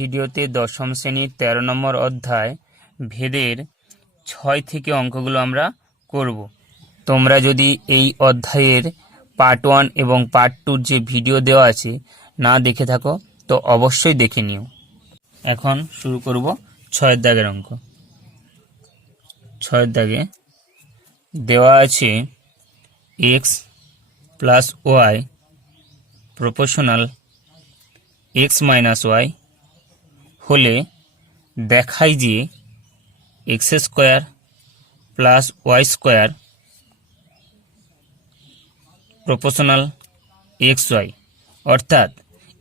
ভিডিওতে দশম শ্রেণীর 13 নম্বর অধ্যায় ভেদের 6 থেকে অঙ্কগুলো আমরা করব। তোমরা যদি এই অধ্যায়ের পার্ট 1 এবং পার্ট 2 যে ভিডিও দেওয়া আছে না দেখে থাকো তো অবশ্যই দেখে নিও। এখন শুরু করব 6 দাগের অঙ্ক। 6 দাগে দেওয়া আছে x plus y proportional x minus y হলে দেখাই যে x square plus y square proportional xy, অর্থাৎ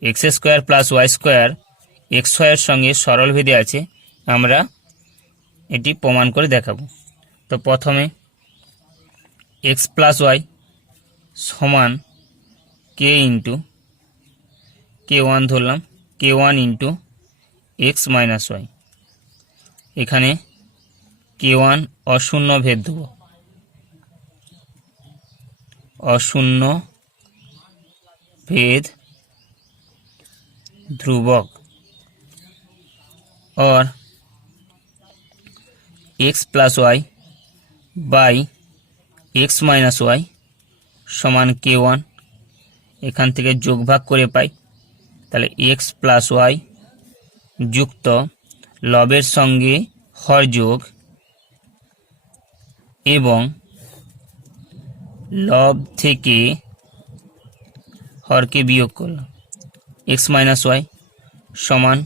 x square plus y square xy এর সঙ্গে সরলভেদে আছে। আমরা এটি প্রমাণ করে দেখাবো। তো প্রথমে x প্লাস y সমান k ইন্টু k1 ধরলাম, k1 into x minus y। এখানে k1 অশূন্য ভেদ দেব, অশূন্য ভেদ ধ্রুবক, और x plus y by x minus y समान k1। এখান থেকে যোগ ভাগ করে পাই, তাহলে x প্লাস ওয়াই যুক্ত লবের সঙ্গে হর যোগ এবং লব থেকে হরকে বিয়োগ করলাম, x মাইনাস ওয়াই সমান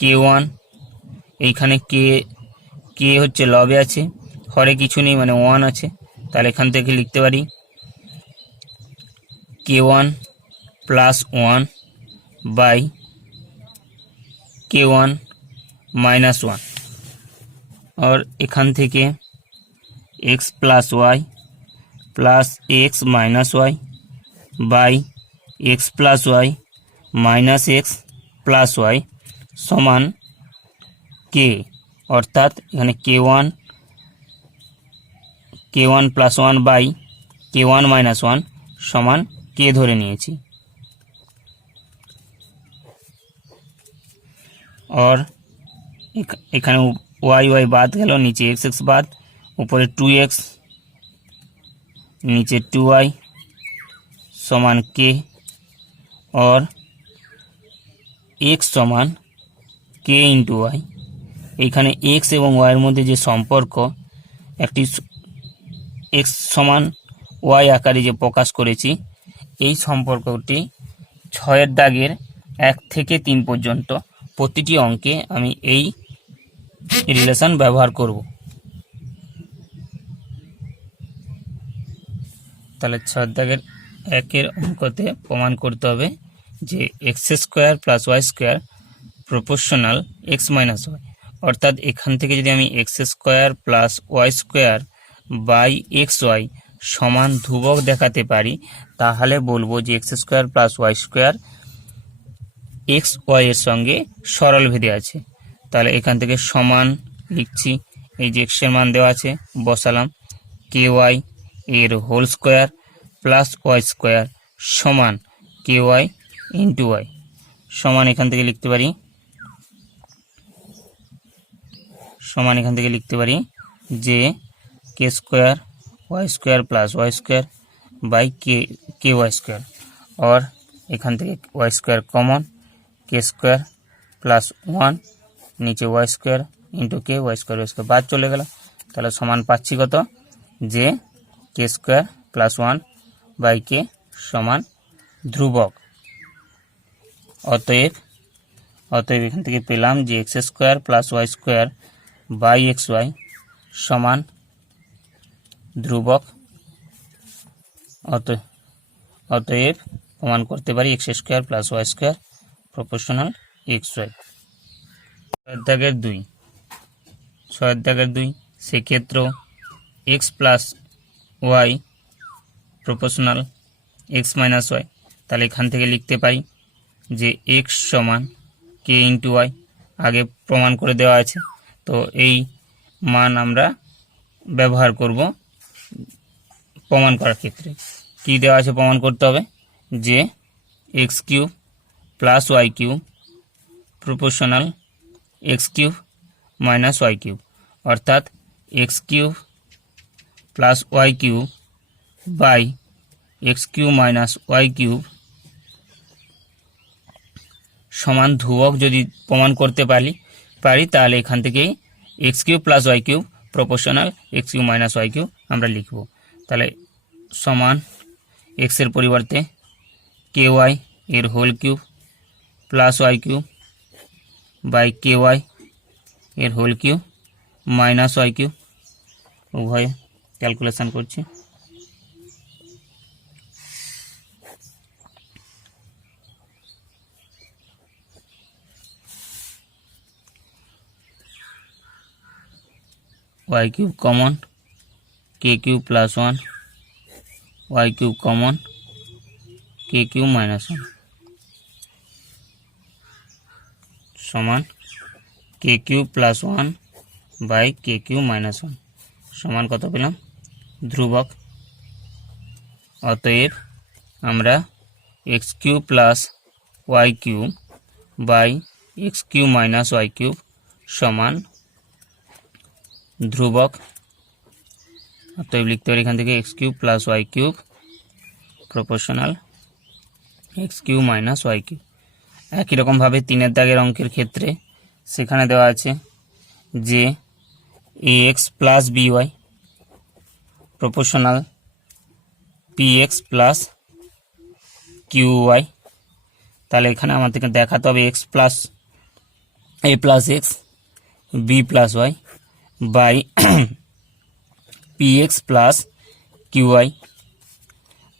k1। এইখানে কে হচ্ছে লবে আছে, হরে কিছু নেই মানে 1 আছে, তাহলে এখান থেকে লিখতে পারি k1 plus 1 by k1 minus 1, और एखान थेके x plus y plus x minus y by x plus y minus x plus y समान k, अर्थात एखाने k1 plus 1 by k1 minus 1 समान k धरे निয়েছি। और এখানে y y বাদ গেল, নিচে x x বাদ, উপরে 2x नीचे 2y समान k, और x समान k इंटू y। এখানে x এবং y এর মধ্যে যে সম্পর্ক, একটি x সমান y আকারে যে প্রকাশ করেছি, এই সম্পর্কটি 6 দাগের 1 থেকে 3 পর্যন্ত প্রতিটি অঙ্কে আমি এই রিলেশন ব্যবহার করব। তাহলে 6 দাগের 1 অঙ্কতে প্রমাণ করতে হবে যে x square plus y square proportional x minus y, অর্থাৎ এখান থেকে যদি আমি x square plus y square by x y সমান ধ্রুবক দেখাতে পারি, তাহলে বলবো যে x square plus y square x y এর সঙ্গে সরলভেদে আছে। তাহলে এখান থেকে সমান লিখছি, এই যে এক্স এর মান দেওয়া আছে বসালাম, কে ওয়াই এর whole square plus y square সমান কে ওয়াই ইন্টু ওয়াই সমান এখান থেকে লিখতে পারি, সমান এখান থেকে লিখতে পারি যে k square y square plus y square by k y square, और এখান থেকে y square common, k square plus 1 नीचे y square into k y square बाद चले गल, ताहले समान पाচ্ছি কত যে के स्क्वायर प्लस 1 बाई के समान ध्रुवक। অতএব এখান থেকে পেলাম যে x square plus y square by x y समान ध्रुवक। অতএব প্রমাণ করতে পারি x square plus y square proportional x y. 6 দাগের 2 সেক্ষেত্রে x plus y proportional x minus y, তাহলে এখান থেকে লিখতে পারি যে এক্স সমান কে ইন্টু ওয়াই, আগে প্রমাণ করে দেওয়া আছে, তো এই মান আমরা ব্যবহার করব প্রমাণ করার ক্ষেত্রে। কি দেওয়া আছে প্রমাণ করতে হবে যে x cube plus y cube proportional x cube minus y cube, অর্থাৎ x cube plus y cube by x cube minus y cube সমান ধ্রুবক যদি প্রমাণ করতে পারি তাহলে এখান থেকেই x cube plus y cube proportional x cube minus y cube আমরা লিখব। তাহলে সমান এক্সের পরিবর্তে কে ওয়াই এর whole cube plus y cube by k y এর whole cube minus y cube, উভয়ে ক্যালকুলেশন করছি। Y cube common, k cube plus one, y cube common, k cube minus one সমান k cube plus one by k cube minus one সমান কত পেলাম? ধ্রুবক। অতএব আমরা x cube plus y cube by x cube minus y cube সমান ধ্রুবক। অতএব লিখতে পারি এখান থেকে x cube plus y cube proportional x cube minus y cube. একই রকমভাবে 3 দাগের অঙ্কের ক্ষেত্রে সেখানে দেওয়া আছে যে a x plus b y proportional p x plus q y. তাহলে এখানে আমাদেরকে দেখাতে হবে x plus a plus x b plus y by p x plus q y.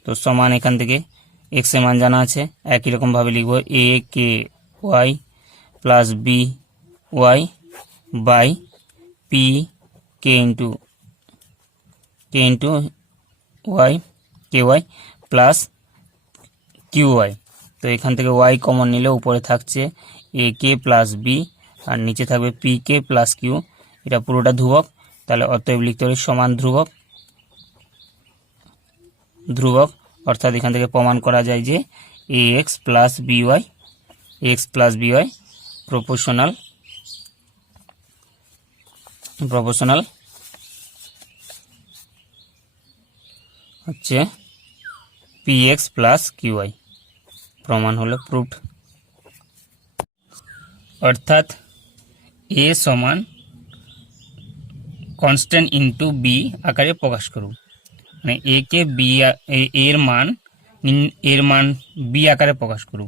তো সমান এখান থেকে এক্স এর মান জানা আছে, একই রকমভাবে লিখব a k y plus b y by p k into y k y plus q y. তো এখান থেকে ওয়াই কমন নিলে উপরে থাকছে এ কে প্লাস বি আর নিচে থাকবে পি কে প্লাস কিউ, এটা পুরোটা ধ্রুবক। তাহলে অতএব লিখতে পারি সমান ধ্রুবক অর্থাৎ এখান থেকে প্রমাণ করা যায় যে a x plus b y proportional হচ্ছে p x plus q y. প্রমাণ হলো প্রুফড। অর্থাৎ এ সমান কনস্ট্যান্ট ইন্টু বি আকারে প্রকাশ করব, মানে এ কে বি এর মান বি আকারে প্রকাশ করব।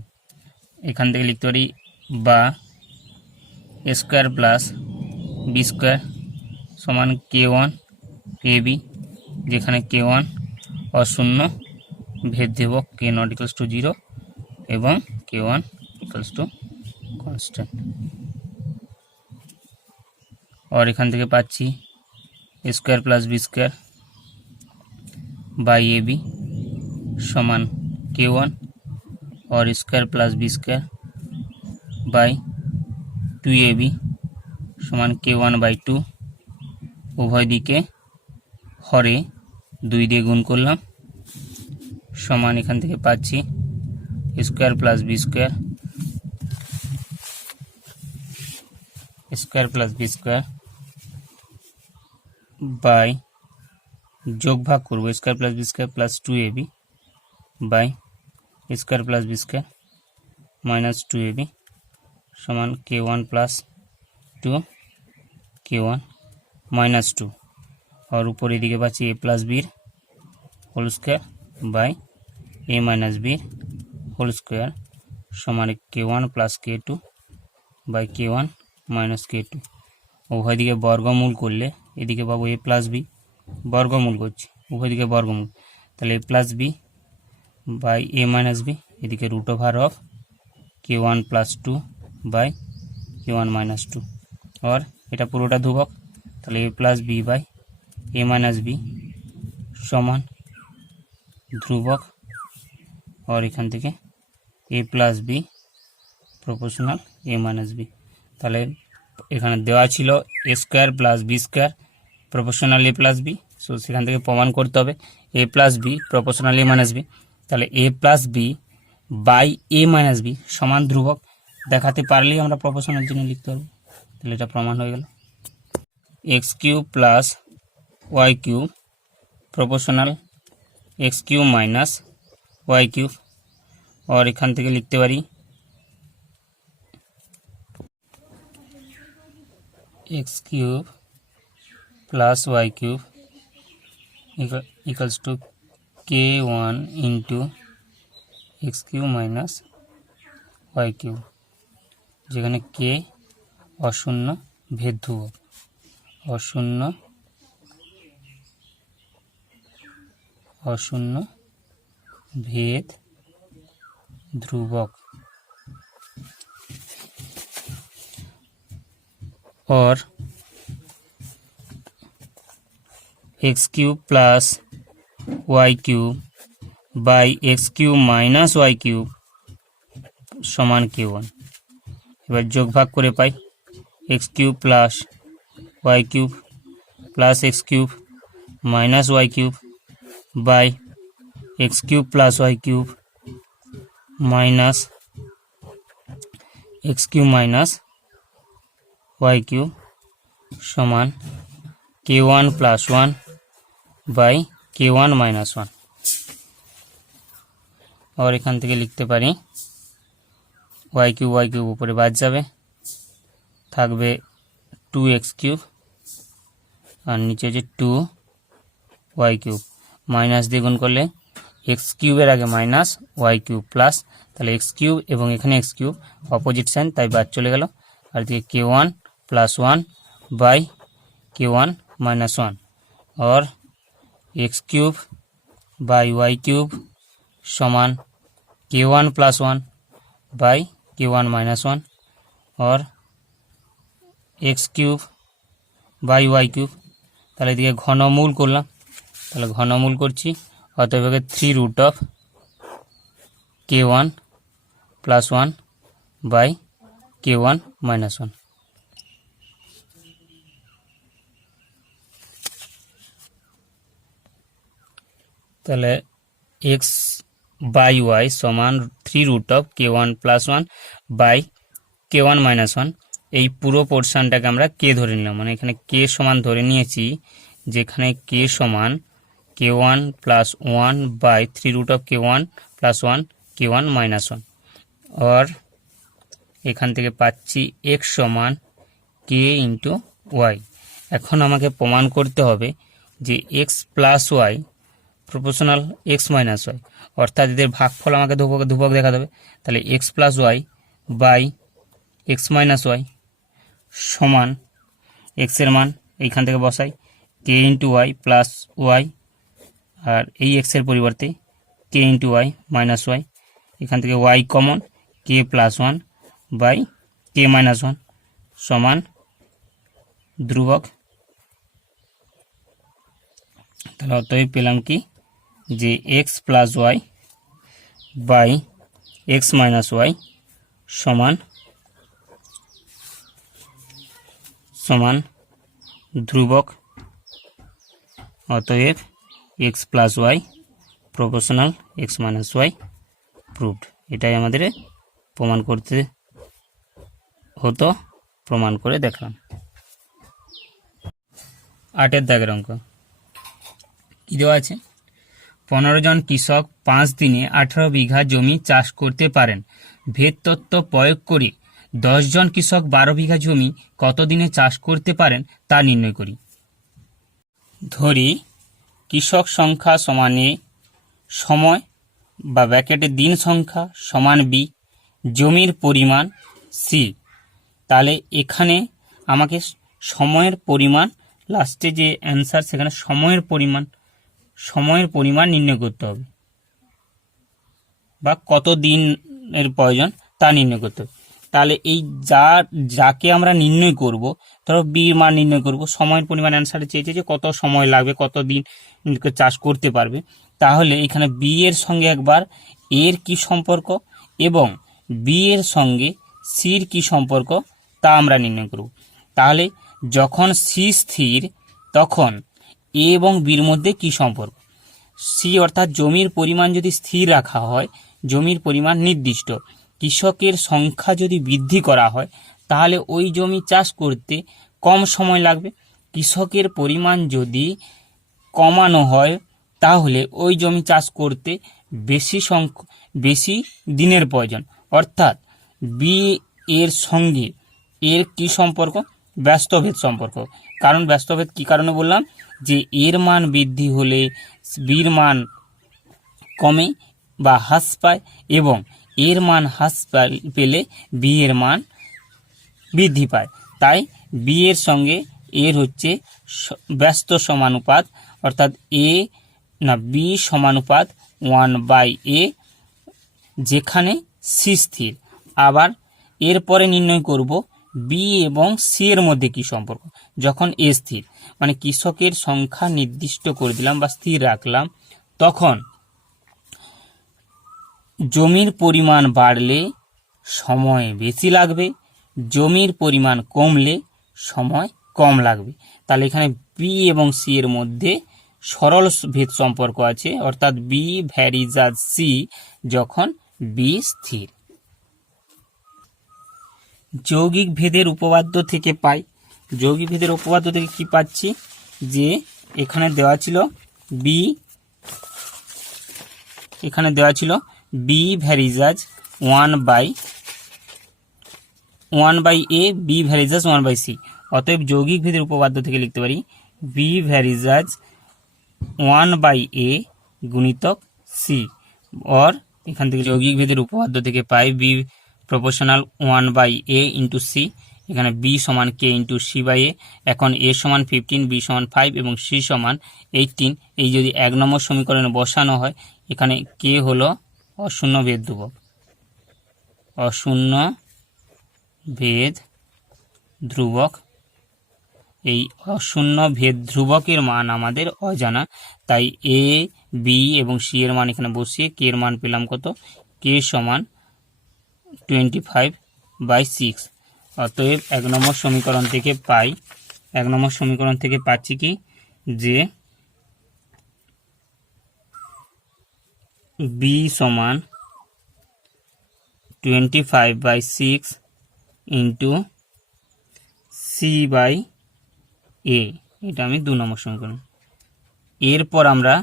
এখান থেকে লিখতে পারি বা এ স্কোয়ার প্লাস বি স্কোয়ার সমান কে ওয়ান এ বি, যেখানে কে ওয়ান অশূন্য ভেদ দেব কে নট ইকুয়ালস টু 0 এবং k one equals to constant. और এখান থেকে পাচ্ছি a square plus b square by a b समान के वन और square plus b square by 2ab समान के वन बाई 2 उभय दिके हरे 2 दिए गुण करलाम समान एखान थेके पाচ্ছি square plus b square by जोग भाग करब square plus b square plus 2ab by square plus b square minus 2ab समान के वन प्लस 2 के वन माइनस 2 और ऊपर एदिके पाচ্ছি a plus b whole square by a minus b whole square समान k one plus k two by k one minus k two उभय दिके बर्गमूल करले एदिके पाबो ए प्लस बी बर्गमूल করছি উভয় দিকে বর্গমূল তাহলে a plus b by a minus b এদিকে root over of k1 plus 2 by k1 minus 2 और এটা পুরোটা ধ্রুবক তাহলে a plus b by a minus b সমান ধ্রুবক और এখান থেকে a plus b proportional a minus b। তাহলে এখানে দেওয়া ছিল a square plus b square proportional a plus b, so সেখান থেকে প্রমাণ করতে হবে a plus b proportional a minus b। তাহলে a plus b by a minus b সমান ধ্রুবক, দেখাতে পারলেই আমরা প্রপোর্শনাল জন্য লিখতে পারবো। তাহলে এটা প্রমাণ হয়ে গেল। X cube plus y cube proportional x cube minus y cube. আর এখান থেকে লিখতে পারি x cube plus y cube equals to k1 into x cube minus y cube, যেখানে কে অশূন্য ভেদ ধ্রুবক, অশূন্য ভেদ ध्रुवक। और x cube plus y cube by x cube minus y cube समान k1। এবার যোগ ভাগ করে পাই x cube plus y cube plus x cube minus y cube by x cube plus y cube minus x cube minus y cube समान k1 plus 1 by k1 minus 1। और এখান থেকে লিখতে পারি वाई क्यूब উপরে বাদ যাবে, থাকবে 2x কিউব আর নিচে যে 2y কিউব, মাইনাস দিয়ে গুণ করলে एक्स কিউবের আগে মাইনাস ওয়াই কিউব প্লাস, তাহলে एक्स কিউব এবং এখানে एक्स কিউব অপোজিট সাইন তাই বাদ চলে গেল। আর দিকে k1 plus 1 by k1 minus 1 और x cube by y cube समान k1 plus 1 by k1 minus 1 और x cube by y cube. তাহলে এদিকে ঘনমূল করলাম, তাহলে ঘনমূল করছি, অতএব 3 root of k1 plus 1 by k1 minus 1। তাহলে एक्स बाई वाई समान 3 root of k1 plus 1 by k1 minus 1। এই পুরো পোর্শনটাকে আমরা কে ধরে নিলাম, মানে এখানে কে সমান ধরে নিয়েছি, যেখানে কে সমান k1 plus 1 by 3 root of k1 plus 1 k1 minus 1। और এখান থেকে পাচ্ছি x সমান k ইন্টু ওয়াই। এখন আমাকে প্রমাণ করতে হবে যে x plus y proportional x minus y, অর্থাৎ এদের ভাগফল আমাকে ধ্রুবক দেখাতে হবে। তাহলে x plus y by x minus y সমান x এর মান এইখান থেকে বসাই k into y plus y, আর এই x এর পরিবর্তে k into y minus y, এখান থেকে y common k plus 1 by k minus 1 সমান ধ্রুবক। তাহলে অতএব পেলাম কি যে x plus y by x minus y সমান ধ্রুবক। অতএব x plus y proportional x minus y proved. এটাই আমাদের প্রমাণ করতে হতো, প্রমাণ করে দেখলাম। 8 দাগের অঙ্ক কি দেওয়া আছে, 15 জন কৃষক 5 দিনে 18 বিঘা জমি চাষ করতে পারেন। ভেদ তত্ত্ব প্রয়োগ করে 10 জন কৃষক 12 বিঘা জমি কত দিনে চাষ করতে পারেন তা নির্ণয় করি। ধরি কৃষক সংখ্যা সমান এ, সময় বা ব্র্যাকেটে দিন সংখ্যা সমান বি, জমির পরিমাণ সি। তাহলে এখানে আমাকে সময়ের পরিমাণ, লাস্টে যে অ্যান্সার সেখানে সময়ের পরিমাণ নির্ণয় করতে হবে, বা কত দিনের প্রয়োজন তা নির্ণয় করতে হবে। তাহলে এই যাকে আমরা নির্ণয় করব, ধরো বির মান নির্ণয় করব, সময়ের পরিমাণ অ্যান্সারে চেয়েছে যে কত সময় লাগবে, কত দিন চাষ করতে পারবে। তাহলে এখানে বি এর সঙ্গে একবার এর কি সম্পর্ক এবং বি এর সঙ্গে সির কি সম্পর্ক তা আমরা নির্ণয় করব। তাহলে যখন সি স্থির তখন এ এবং বির মধ্যে কি সম্পর্ক, সি অর্থাৎ জমির পরিমাণ যদি স্থির রাখা হয়, জমির পরিমাণ নির্দিষ্ট, কৃষকের সংখ্যা যদি বৃদ্ধি করা হয় তাহলে ওই জমি চাষ করতে কম সময় লাগবে। কৃষকের পরিমাণ যদি কমানো হয় তাহলে ওই জমি চাষ করতে বেশি দিনের প্রয়োজন। অর্থাৎ বি এর সঙ্গে এর কি সম্পর্ক? ব্যস্তভেদ সম্পর্ক। কারণ ব্যস্তভেদ কি কারণে বললাম? যে এর মান বৃদ্ধি হলে বির মান কমে বা হ্রাস পায়, এবং এর মান হ্রাস পেলে বি এর মান বৃদ্ধি পায়। তাই বি এর সঙ্গে এর হচ্ছে ব্যস্ত সমানুপাত, অর্থাৎ বি সমানুপাত 1/a, যেখানে সি স্থির। আবার এরপরে নির্ণয় করব বি এবং সি এর মধ্যে কি সম্পর্ক যখন এ স্থির। মানে কৃষকের সংখ্যা নির্দিষ্ট করে দিলাম বা স্থির রাখলাম, তখন জমির পরিমাণ বাড়লে সময় বেশি লাগবে, জমির পরিমাণ কমলে সময় কম লাগবে। তাহলে এখানে বি এবং সি এর মধ্যে সরল ভেদ সম্পর্ক আছে, অর্থাৎ বি ভ্যারিজ আজ সি যখন বি স্থির। যৌগিক ভেদের উপপাদ্য থেকে পাই। যৌগিক ভেদের উপপাদ্য থেকে কি পাচ্ছি? যে এখানে দেওয়া ছিল বি ভ্যারিজাজ 1/a, বি ভ্যারিজাজ 1/c। অতএব যৌগিক ভেদের উপপাদ্য থেকে লিখতে পারি বি ভ্যারিজাজ 1/a গুণিতক সি, অর এখান থেকে যৌগিক ভেদের উপপাদ্য থেকে পাই b proportional 1/a into c. এখানে বি সমান k into c by a. এখন এ সমান 15, বি সমান 5 এবং সি সমান 18। এই যদি 1 নম্বর সমীকরণে বসানো হয়, এখানে কে হলো অশূন্য ভেদ ধ্রুবক। অশূন্য ভেদ ধ্রুবক, এই অশূন্য ভেদ ধ্রুবকের মান আমাদের অজানা। তাই এ, বি এবং সি এর মান এখানে বসিয়ে কে এর মান পেলাম কত? কে সমান 25/6। অতএব 1 নম্বর সমীকরণ থেকে পাচ্ছি কি? যে বি সমান 25/6 ইন্টু সি বাই এ। এটা আমি 2 নম্বর সমীকরণ। এরপর আমরা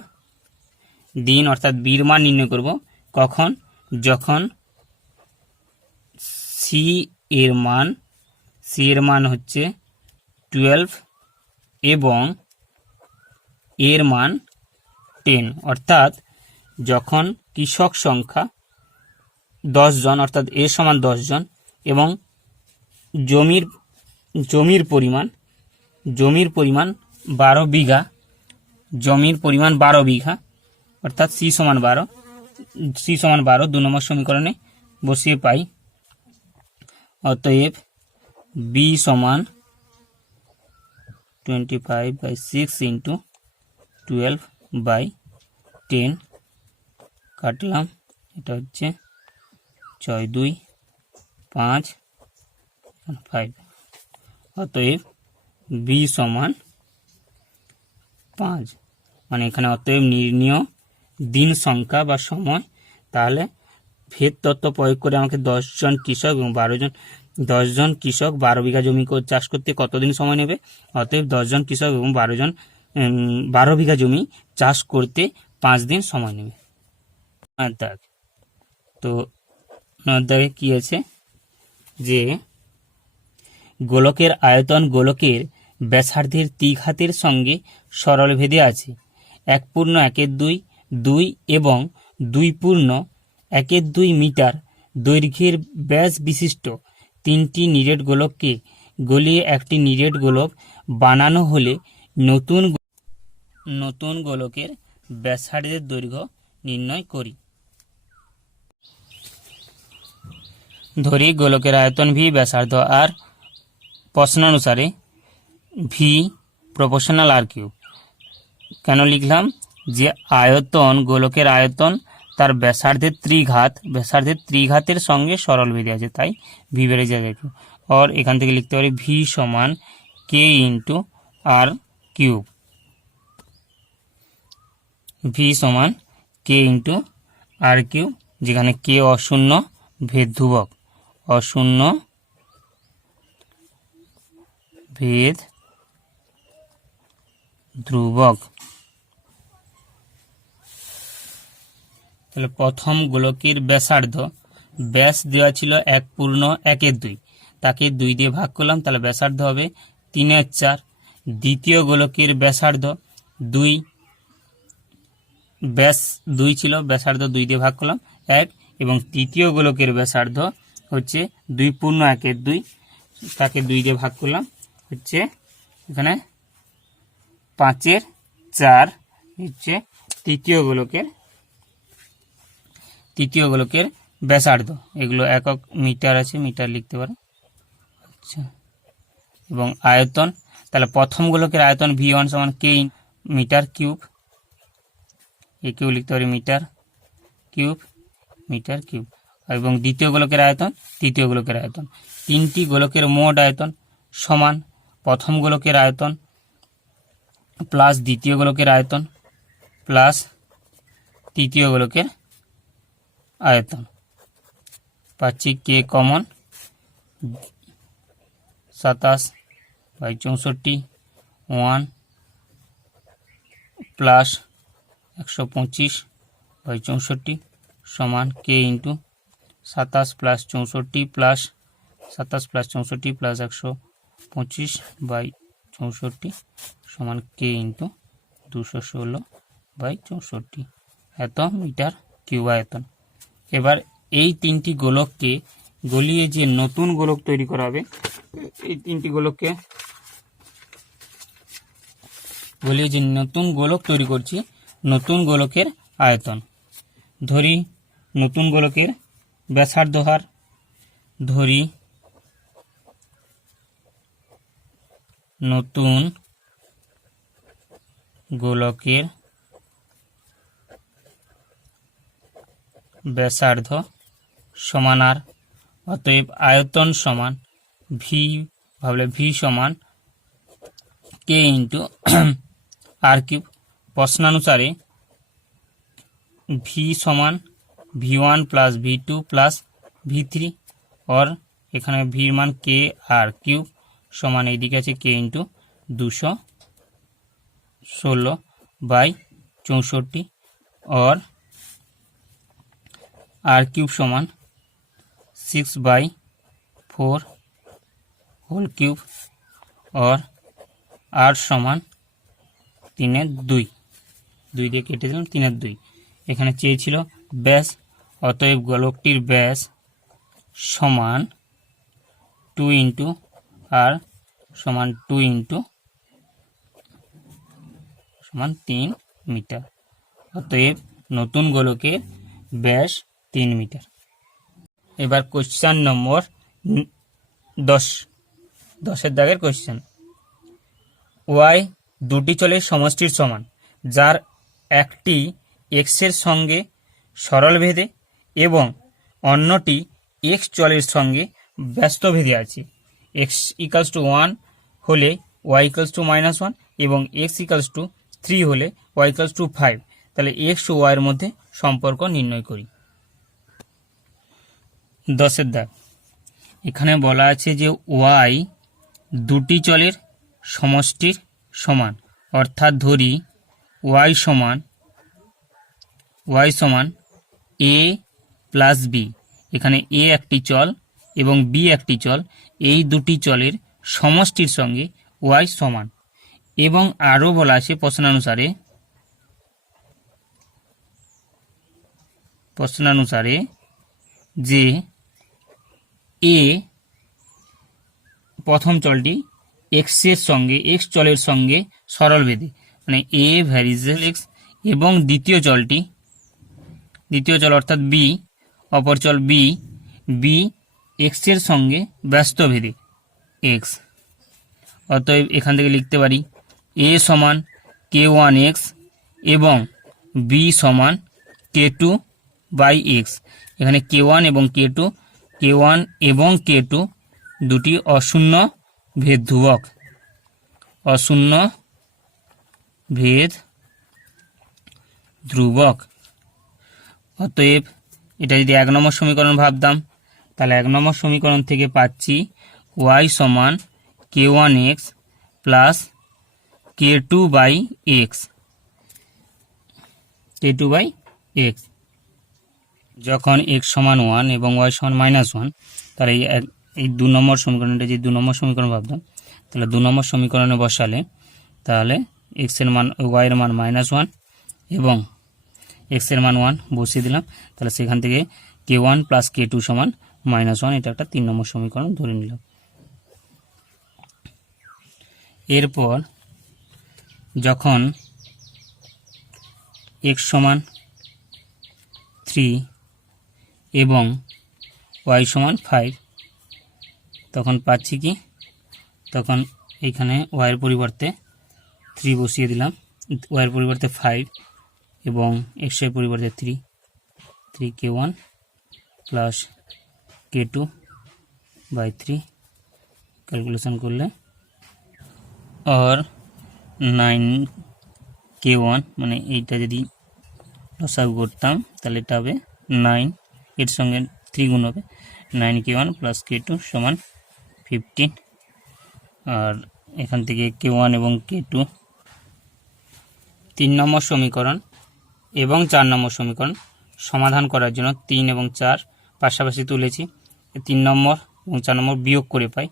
দিন অর্থাৎ বির মান নির্ণয় করব কখন? যখন সি এর মান হচ্ছে 12 এবং এর মান 10। অর্থাৎ যখন কৃষক সংখ্যা 10 জন, অর্থাৎ এ সমান 10 জন, এবং জমির পরিমাণ 12 বিঘা, অর্থাৎ সি সমান 12 2 নম্বর সমীকরণে বসিয়ে পাই। অতএব বি সমান 25/6 ইন্টু 12/10 কাটলাম, এটা হচ্ছে 6 2 5 5। অতএব বি সমান 5। মানে এখানে অতএব নির্ণীয় দিন সংখ্যা বা সময়। তাহলে ভেদ তত্ত্ব প্রয়োগ করে আমাকে 10 জন কৃষক এবং 12 বিঘা জমি চাষ করতে কতদিন সময় নেবে? অতএব 10 জন কৃষক এবং 12 বিঘা জমি চাষ করতে 5 দিন সময় নেবে। তো দাগে কি আছে? যে গোলকের আয়তন গোলকের ব্যাসার্ধের ত্রিঘাতের সঙ্গে সরল ভেদে আছে। 1.1/2 এবং 2.1/2 মিটার দৈর্ঘ্যের ব্যাস বিশিষ্ট 3টি নিরেট গোলককে গলিয়ে একটি নিরেট গোলক বানানো হলে নতুন গোলকের ব্যাসার্ধের দৈর্ঘ্য নির্ণয় করি। ধরি গোলকের আয়তন ভি, ব্যাসার্ধ আর। প্রশ্নানুসারে ভি প্রপোর্শনাল আর কিউব। কেন লিখলাম? যে গোলকের আয়তন তার ব্যাসার্ধের ত্রিঘাতের সঙ্গে সরল ভেদে আছে, তাই ভি বেড়ে যাবে। আর এখান থেকে লিখতে পারি ভি সমান কে ইন্টু আর কিউব। ভি সমান কে ইন্টু আর কিউব, যেখানে কে অশূন্য, ভেদ ধ্রুবক, অশূন্য ভেদ ধ্রুবক। তাহলে প্রথম গোলকের ব্যাসার্ধ, ব্যাস দেওয়া ছিল 1/1/2, তাকে 2 দিয়ে ভাগ করলাম, তাহলে ব্যাসার্ধ হবে 3/4। দ্বিতীয় গোলকের ব্যাসার্ধ 2, ব্যাস 2 ছিল, ব্যাসার্ধ 2 দিয়ে ভাগ করলাম 1, এবং তৃতীয় গোলকের ব্যাসার্ধ হচ্ছে 2/1/2, তাকে 2 দিয়ে ভাগ করলাম, হচ্ছে এখানে 5/4 হচ্ছে তৃতীয় গোলকের ব্যাসার্ধ। এগুলো একক মিটার আছে, মিটার লিখতে পারো। আচ্ছা, এবং আয়তন, তাহলে প্রথম গোলকের আয়তন V1 সমান K মিটার কিউব, একেও লিখতে পারি মিটার কিউব, এবং দ্বিতীয় গোলকের আয়তন, তৃতীয় গোলকের আয়তন। তিনটি গোলকের মোট আয়তন সমান প্রথম গোলকের আয়তন প্লাস দ্বিতীয় গোলকের আয়তন প্লাস তৃতীয় গোলকের আয়তন। পাচ্ছি কে কমন, 27/64 1 প্লাস 125/64 সমান k into 27 plus 64 plus 27 plus 64 plus 125/64 সমান কে ইন্টু 216/64, এত মিটার কিউব আয়তন। এবার এই তিনটি গোলককে গলিয়ে যে নতুন গোলক তৈরি করা হবে, এই তিনটি গোলককে গলিয়ে যে নতুন গোলক তৈরি করছি, নতুন গোলকের আয়তন ধরি, নতুন গোলকের ব্যাসার্ধ হার ধরি, নতুন গোলকের ব্যাসার্ধ সমান আর, অতএব আয়তন সমান ভি, ভাবলে ভি সমান কে ইন্টু আর কিউব। প্রশ্নানুসারে ভি সমান V1 plus V2 plus V3, और এখানে ভির মান কে আর কিউব সমান এইদিকে আছে কে ইন্টু 216/64, और আর কিউব সমান 6/4 হোল কিউব, और আর সমান 3/2, 2 দিয়ে কেটে দিলাম 3/2। এখানে চেয়েছিল ব্যাস, অতএব গোলকটির ব্যাস সমান 2 ইন্টু আর সমান 2 ইন্টু সমান 3 মিটার, অতএব নতুন গোলকের ব্যাস 3 মিটার। এবার কোশ্চেন নম্বর 10 দাগের কোশ্চেন। ওয়াই দুটি চলের সমষ্টির সমান, যার একটি এক্স এর সঙ্গে সরলভেদে এবং অন্যটি এক্স চলের সঙ্গে ব্যস্তভেদে আছে। এক্স ইকালস টু 1 হলে ওয়াই ইকালস টু -1 এবং এক্স ইকালস টু 3 হলে ওয়াই ইকালস টু 5। তাহলে এক্স ও ওয়াইয়ের মধ্যে সম্পর্ক নির্ণয় করি। 10 দাগ, এখানে বলা আছে যে ওয়াই দুটি চলের সমষ্টির সমান, অর্থাৎ ধরি ওয়াই সমান এ প্লাস বি, এখানে এ একটি চল এবং বি একটি চল, এই দুটি চলের সমষ্টির সঙ্গে ওয়াই সমান। এবং আরও বলা আছে প্রশ্নানুসারে যে এ প্রথম চলটি এক্স চলের সঙ্গে সরলভেদে, মানে এ ভ্যারিজেল এক্স, এবং দ্বিতীয় চল অর্থাৎ বি, অপর চল বি এক্স এর সঙ্গে ব্যস্তভেদে এক্স। অতএব এখান থেকে লিখতে পারি এ সমান k1x এবং বি সমান k2/x। এখানে k1 এবং k2 দুটি অশূন্য ভেদ ধ্রুবক। অতএব এটা যদি 1 নম্বর সমীকরণ ভাবতাম, তাহলে 1 নম্বর সমীকরণ থেকে পাচ্ছি y সমান k1x প্লাস k2/x k2/x। যখন x সমান 1 এবং y সমান -1, তাহলে এই 2 নম্বর সমীকরণটা যে 2 নম্বর সমীকরণ ভাবতাম, তাহলে 2 নম্বর সমীকরণে বসালে তাহলে x এর মান y এর মান -1 এবং x এর মান 1 বসিয়ে দিলাম। তাহলে সেখান থেকে k1 প্লাস k2 সমান -1, এটা একটা 3 নম্বর সমীকরণ ধরে নিলাম। এরপর যখন x সমান 3 এবং y সমান 5, তখন পাচ্ছি কি, তখন এইখানে y এর পরিবর্তে 3 বসিয়ে দিলাম, y এর পরিবর্তে 5 এবং x এর পরিবর্তে 3k1 প্লাস k2/3 ক্যালকুলেশন করলে আর 9k1, মানে এইটা যদি লসাগু করতাম তাহলে এটা হবে 9, এর সঙ্গে 3 গুণ হবে, 9k1 প্লাস k2 সমান 15। আর এখান থেকে k1 এবং k2 3 নম্বর সমীকরণ এবং 4 নম্বর সমীকরণ সমাধান করার জন্য 3 এবং 4 পাশাপাশি তুলেছি। 3 নম্বর এবং 4 নম্বর বিয়োগ করে পাই,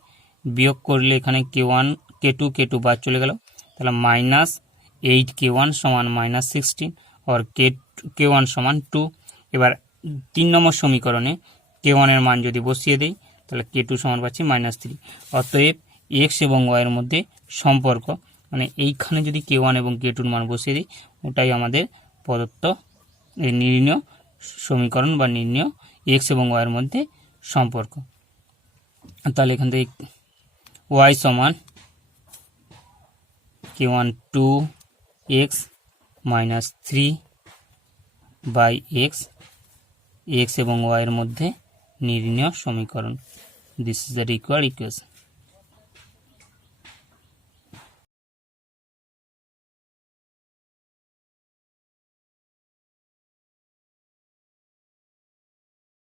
বিয়োগ করলে এখানে k1 k2 বাদ চলে গেল, তাহলে -8k1 সমান -16 और k1 সমান 2। এবার 3 নম্বর সমীকরণে k1 এর মান যদি বসিয়ে দিই তাহলে k2 সমান পাচ্ছি -3। অতএব x এবং y এর মধ্যে সম্পর্ক, মানে এইখানে যদি k1 এবং k2 এর মান বসিয়ে দিই, ওটাই আমাদের প্রদত্ত নির্ণয় সমীকরণ বা নির্ণয় x এবং y এর মধ্যে সম্পর্ক। তাহলে এখান থেকে y সমান k1 2x minus 3/x, x এবং y এর মধ্যে নির্ণয় সমীকরণ। This is the required equation.